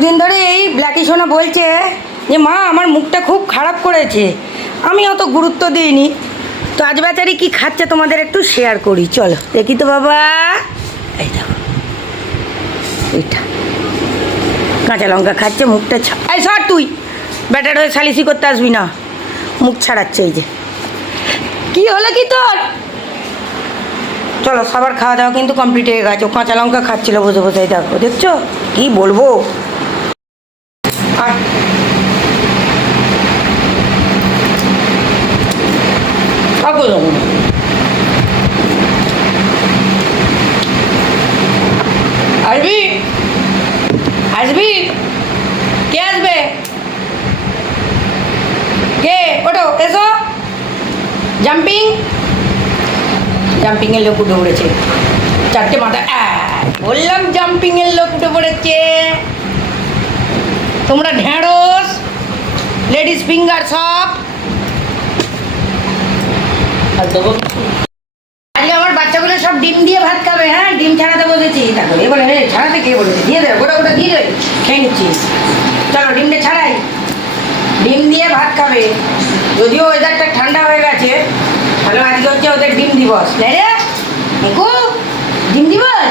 দুদিন ধরে এই ব্ল্যাকি সোনা বলছে যে, মা, আমার মুখটা খুব খারাপ করেছে। আমি অত গুরুত্ব দিইনি। তো আজ বেচারি কী খাচ্ছে তোমাদের একটু শেয়ার করি। চলো, দেখি তো বাবা। এই দেখো। এইটা। কাঁচা লঙ্কা খাচ্ছে, মুখটা এই সর তুই। ব্যাটার হয়ে সালিসি করতে আসবি না। মুখ ছাড়াচ্ছে এই যে। কি হলো কি তোর? চলো, সবার খাওয়া দাওয়া কিন্তু কমপ্লিট হয়ে গেছে। কাঁচা লঙ্কা খাচ্ছিল বসে বসে দেখো। দেখছ? কি বলব আয়। কাকু যাব না। আসবি আসবি কে আসবে কে ওটো এসো জাম্পিং জাম্পিংয়ের লোক উঠে পড়েছে। চারটে মাথা বললাম জাম্পিংয়ের লোক উঠে পড়েছে। তোমরা ঢেঁড়স লেডিস ফিঙ্গার সব। আজকে আমার বাচ্চাগুলো সব ডিম দিয়ে ভাত খাবে হ্যাঁ? ডিম ছাড়াতে বসেছি। দেখো, এবারে হে ছাড়াতে কে বলেছে? দিয়ে দেবে গোটা গোটা দিয়ে দেবে খেয়ে নিচ্ছি চলো, ডিমটা ছাড়াই। ডিম দিয়ে ভাত খাবে। যদিও ওয়েদারটা ঠান্ডা হয়ে গেছে তাহলে আজকে হচ্ছে ওদের ডিম দিবস ডিম দিবস?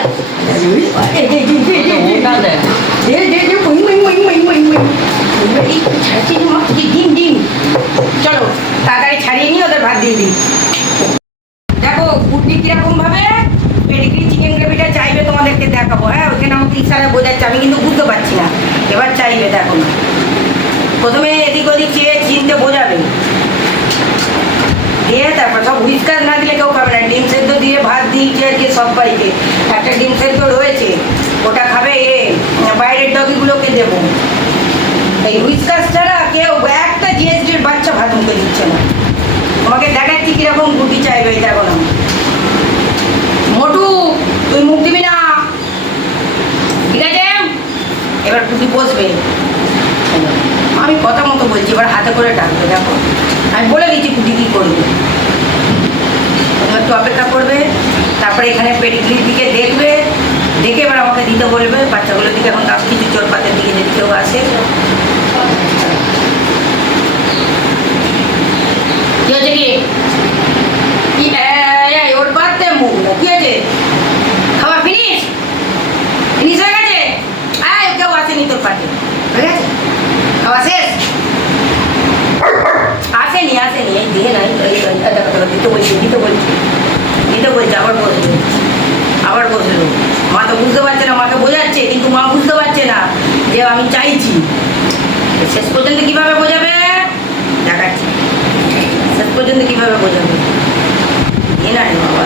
ডিম ডিম? চলো, তাড়াতাড়ি ছাড়িয়ে নিয়ে ওদের ভাত দিয়ে দিই। দেখো কুটনি কীরকম ভাবে পেডিগ্রি চিকেন গ্রেভিটা চাইবে তোমাদেরকে দেখাবো হ্যাঁ? ওইখানে আমাকে ইশারায় বোঝাচ্ছে, আমি কিন্তু বুঝতে পারছি না। এবার চাইবে, দেখো প্রথমে এদিক ওদিক চেয়ে চিনতে বোঝাবে। সব হুইস্কার না দিলে কেউ খাবে না। ডিম সেদ্ধ দিয়ে ভাত দিয়েছে আজকে সব বাড়িতে। একটা ডিম সেদ্ধ রয়েছে, ওটা খাবে এ, বাইরের ডগিগুলোকে দেবো। এই হুইস্কার ছাড়া কেউ একটা জিএসডির বাচ্চা ভাত মুখে দিচ্ছে না। তোমাকে দেখাচ্ছি কীরকম গুটি চাইবে দেখো না। মোটু, তুই মুখ দিবি না। ঠিক আছে? এবার কুটি বসবে। আমি কথা মতো বলছি, এবার হাতে করে ডাকবে, দেখো। আমি বলে দিচ্ছি কুটি কী করবে। একটু অপেক্ষা করবে তারপরে এখানে পেডিগ্রির দিকে দেখবে দেখে এবার আমাকে দিতে বলবে বাচ্চাগুলোর দিকে এখন তার কিছু চোর পাতের দিকে যদি কেউ আসে কি হচ্ছে কি? কি এই, এই, ওর বাদতে মুখ কি হয়েছে? খাওয়া ফিনিশ ফিনিশ হয়ে গেছে? আয় কেউ আসেনি তোর পাতে গেছে? খাওয়া শেষ আসেনি আসেনি এই দিয়ে নাই এই এই, এই, দেখো দেখো দিতে বলছি দিতে বলছি দিতে বলছি আবার বসল আবার বসল মা তো বুঝতে পারছে না মাকে বোঝাচ্ছে কিন্তু মা বুঝতে পারছে না যে আমি চাইছি শেষ পর্যন্ত কীভাবে বোঝাবে দেখাচ্ছি শেষ পর্যন্ত কীভাবে বোঝাবে এ না রে বাবা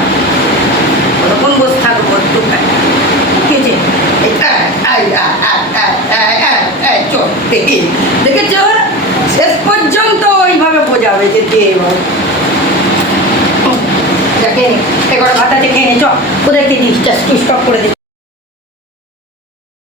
কতক্ষণ বসে থাকব একটু কি হয়েছে এই, আ, আই, আ, আ, আ, আ, আ, আ, দেখি দেখেছ? শেষ পর্যন্ত ওইভাবে বোঝাবে যে দে এবার? দেখে এবার ভাতা দেখে এনেছ? ওদেরকে দিস করে দিস